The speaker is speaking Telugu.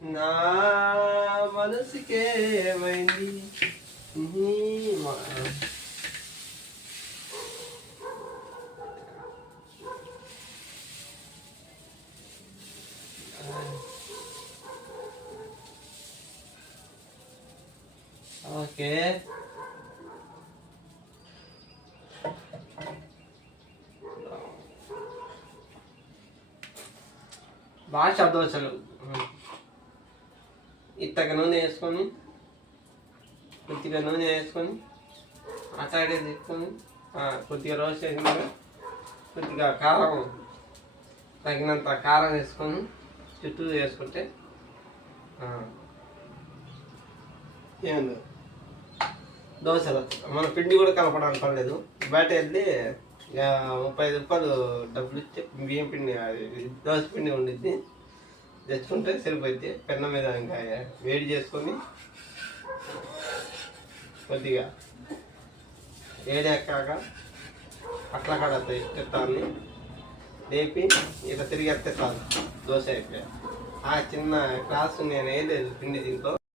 నా మనసుకేమైంది. ఓకే, బాగా శబ్దవచ్చలు. ఇత్తగ నూనె వేసుకొని, కొద్దిగా నూనె వేసుకొని అట్లాగే తీసుకొని కొద్దిగా రోస్ట్ చేసినాక కొద్దిగా కారం, తగినంత కారం వేసుకొని చుట్టూ వేసుకుంటే ఏముంది దోశలు. మన పిండి కూడా కలపడానికి పర్లేదు. బయట వెళ్ళి 35 రూపాయలు డబ్బులు ఇచ్చి బియ్యం పిండి, దోశ పిండి ఉండిద్ది, తెచ్చుకుంటే సరిపోద్ది. పెన్న మీద ఇంకా వేడి చేసుకొని కొద్దిగా వేడి ఎక్కాక అట్లా కాడ తిట్టాలని లేపి ఇట్లా తిరిగి ఎత్తే చాలు, దోశ అయిపోయా. ఆ చిన్న క్లాసు నేను వేయలేదు పిండి దీంట్లో.